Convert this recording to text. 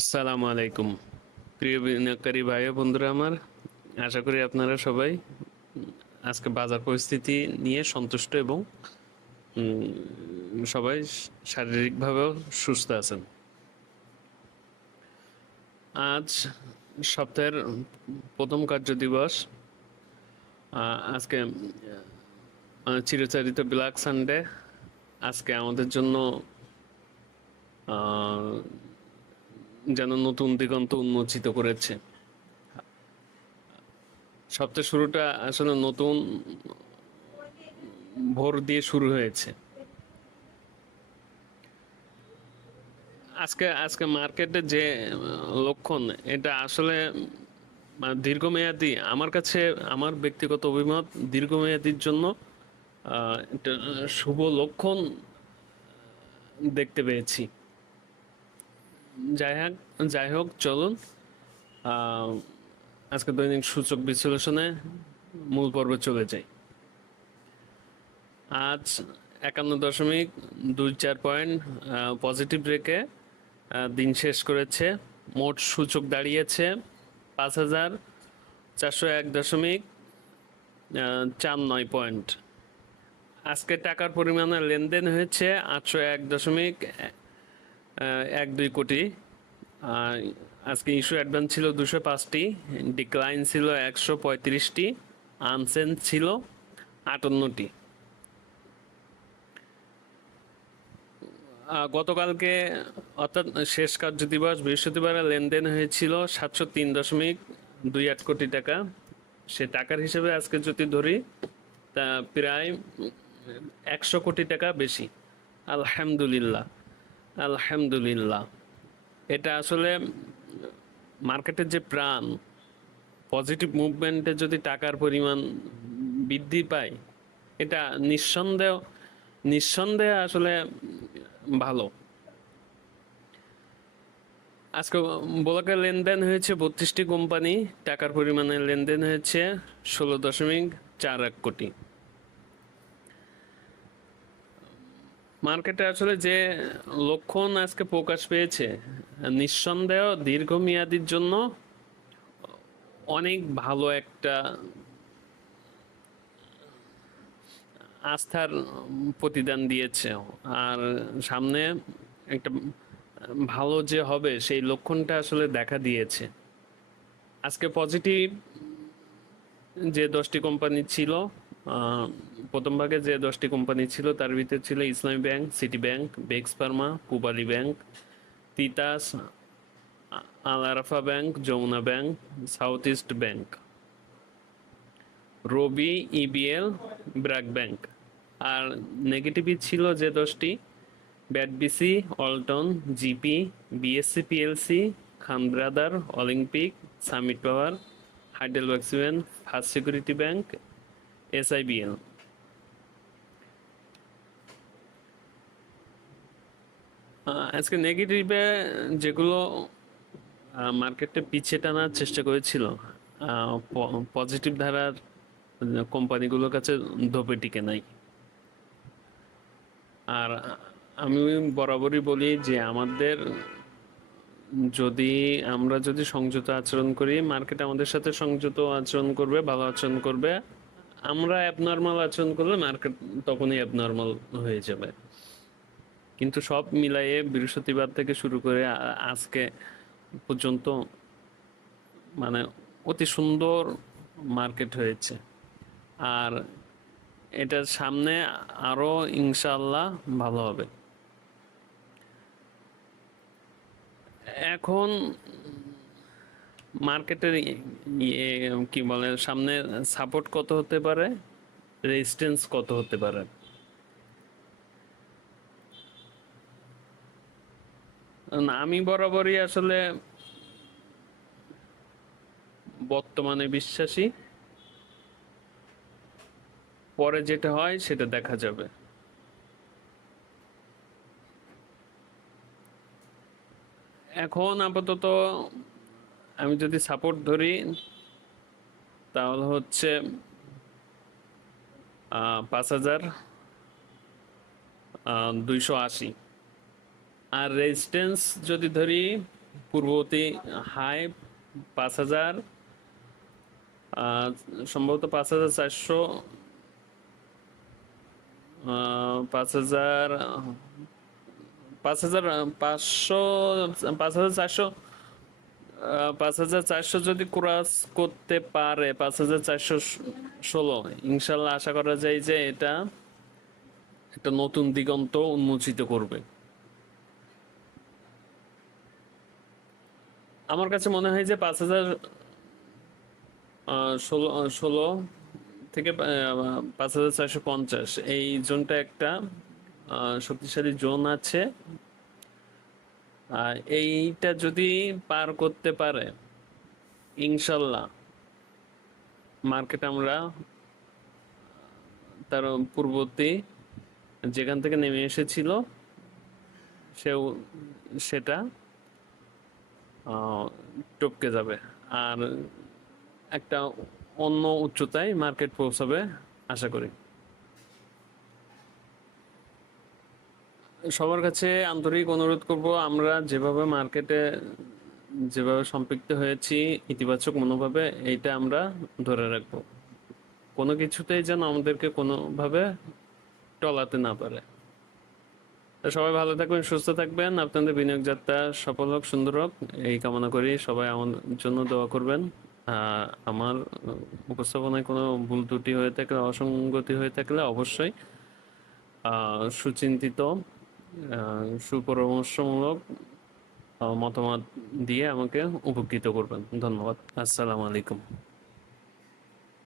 আসসালামু আলাইকুম। প্রিয় বিনিয়োগকারী ভাই বন্ধুরা আমার, আশা করি আপনারা সবাই আজকে বাজার পরিস্থিতি নিয়ে সন্তুষ্ট এবং সবাই শারীরিকভাবেও সুস্থ আছেন। আজ সপ্তাহের প্রথম কার্য দিবস। আজকে চিরচারিত ব্ল্যাক সানডে। আজকে আমাদের জন্য যেন নতুন দিগন্ত উন্মোচিত করেছে। সপ্তাহ শুরুটা আসলে নতুন ভোর দিয়ে শুরু হয়েছে। আজকে আজকে মার্কেটে যে লক্ষণ, এটা আসলে দীর্ঘমেয়াদী, আমার কাছে, আমার ব্যক্তিগত অভিমত, দীর্ঘমেয়াদীর জন্য শুভ লক্ষণ দেখতে পেয়েছি। যাই হোক যাই হোক, চলুন। আজকে দৈনিক সূচক বিশ্লেষণে মূল পর্বে চলে যাই। আজ একান্ন দশমিক দুই চার পয়েন্ট পজিটিভ রেখে দিন শেষ করেছে। মোট সূচক দাঁড়িয়েছে পাঁচ হাজার চারশো এক দশমিক চার নয় পয়েন্ট। আজকে টাকার পরিমাণে লেনদেন হয়েছে আটশো এক দশমিক এক দুই কোটি। আজকে ইস্যু অ্যাডভান্স ছিল দুশো পাঁচটি, ডিক্লাইন ছিল একশো পঁয়ত্রিশটি আনসেন্স ছিল আটান্নটি। গতকালকে অর্থাৎ শেষ কার্য দিবস বৃহস্পতিবার লেনদেন হয়েছিল সাতশো তিন দশমিক দুই আট কোটি টাকা। সে টাকার হিসেবে আজকে যদি ধরি, তা প্রায় একশো কোটি টাকা বেশি। আলহামদুলিল্লাহ। আলহামদুলিল্লাহ। এটা আসলে মার্কেটের যে প্রাণ পজিটিভ মুভমেন্টে যদি টাকার পরিমাণ বৃদ্ধি পায়, এটা নিঃসন্দেহ, নিঃসন্দেহে আসলে ভালো। আজকে বলাকে লেনদেন হয়েছে বত্রিশটি কোম্পানি, টাকার পরিমাণে লেনদেন হয়েছে ষোলো দশমিক চার এক কোটি। মার্কেটে আসলে যে লক্ষণ আজকে প্রকাশ পেয়েছে, নিঃসন্দেহ দীর্ঘমেয়াদীর জন্য অনেক ভালো একটা আস্থার প্রতিদান দিয়েছে। আর সামনে একটা ভালো যে হবে, সেই লক্ষণটা আসলে দেখা দিয়েছে। আজকে পজিটিভ যে দশটি কোম্পানি ছিল প্রথম ভাগে যে দশটি কোম্পানি ছিল, তার ভিতরে ছিল Islami bank, City Bank, Bex pharma, Pubali bank, Titas Al Arafah bank, Jamuna bank, South East Bank. Robi, EBL, BRAC bank. আর নেগেটিভই ছিল যে দশটি BATBC অল্টন, GP, BSC, PLC, Khan brother, Olympic, Summit power hydel ওয়াক্সিওয়েন first security bank SIBL আজকে নেগেটিভে যেগুলো মার্কেটে পিছিয়ে টানার চেষ্টা করেছিল পজিটিভ ধারার কোম্পানিগুলোর কাছে ধোপে টিকে নাই। আর আমি বরাবরই বলি যে আমাদের, যদি আমরা যদি সংযত আচরণ করি, মার্কেট আমাদের সাথে সংযত আচরণ করবে, ভালো আচরণ করবে। আমরা অ্যাবনর্মাল আচরণ করলে মার্কেট তখনই অ্যাবনর্মাল হয়ে যাবে। কিন্তু সব মিলাইয়ে বৃহস্পতিবার থেকে শুরু করে আজকে পর্যন্ত মানে অতি সুন্দর মার্কেট হয়েছে। আর এটার সামনে আরও ইনশাল্লাহ ভালো হবে। এখন মার্কেটের কি বলে সামনে সাপোর্ট কত হতে পারে? রেজিস্ট্যান্স কত হতে পারে? না, আমি বরাবরই আসলে বর্তমানে বিশ্বাসী। পরে যেটা হয় সেটা দেখা যাবে। এখন আপাতত আমি যদি সাপোর্ট ধরি, তাহলে হচ্ছে পাঁচ হাজার দুইশো আশি। আর রেজিস্ট্যান্স যদি ধরি, পূর্ববর্তী হাই পাঁচ হাজার সম্ভবত পাঁচ হাজার চারশো পাঁচ হাজার পাঁচ হাজার, পাঁচশো, পাঁচ হাজার চারশো পাঁচ হাজার চারশো যদি ক্রস করতে পারে, পাঁচ হাজার চারশো ষোলো, ইনশাল্লাহ আশা করা যায় যে এটা একটা নতুন দিগন্ত উন্মোচিত করবে। আমার কাছে মনে হয় যে পাঁচ হাজার ষোলো ষোলো থেকে পাঁচ হাজার চারশো পঞ্চাশ, এই জোনটা একটা শক্তিশালী জোন আছে। এইটা যদি পার করতে পারে, ইনশাল্লাহ মার্কেট আমরা, তার পূর্ববর্তী যেখান থেকে নেমে এসেছিল, সেও, সেটা টপকে যাবে। আর একটা অন্য উচ্চতায় মার্কেট পৌঁছাবে, আশা করি। সবার কাছে আন্তরিক অনুরোধ করব, আমরা যেভাবে মার্কেটে যেভাবে সম্পৃক্ত হয়েছি ইতিবাচক মনোভাবে, এইটা আমরা ধরে রাখব। কোনো কিছুতেই যেন আমাদেরকে কোনোভাবে টলাতে না পারে। সবাই ভালো থাকবেন, সুস্থ থাকবেন। আপনাদের বিনিয়োগ যাত্রা সফল হোক, সুন্দর হোক। এই কামনা করি। সবাই আমার জন্য দোয়া করবেন। আমার উপস্থাপনায় কোনো ভুল ত্রুটি হয়ে থাকলে, অসঙ্গতি হয়ে থাকলে অবশ্যই সুচিন্তিত সুপরামর্শমূলক মতামত দিয়ে আমাকে উপকৃত করবেন। ধন্যবাদ। আসসালামু আলাইকুম।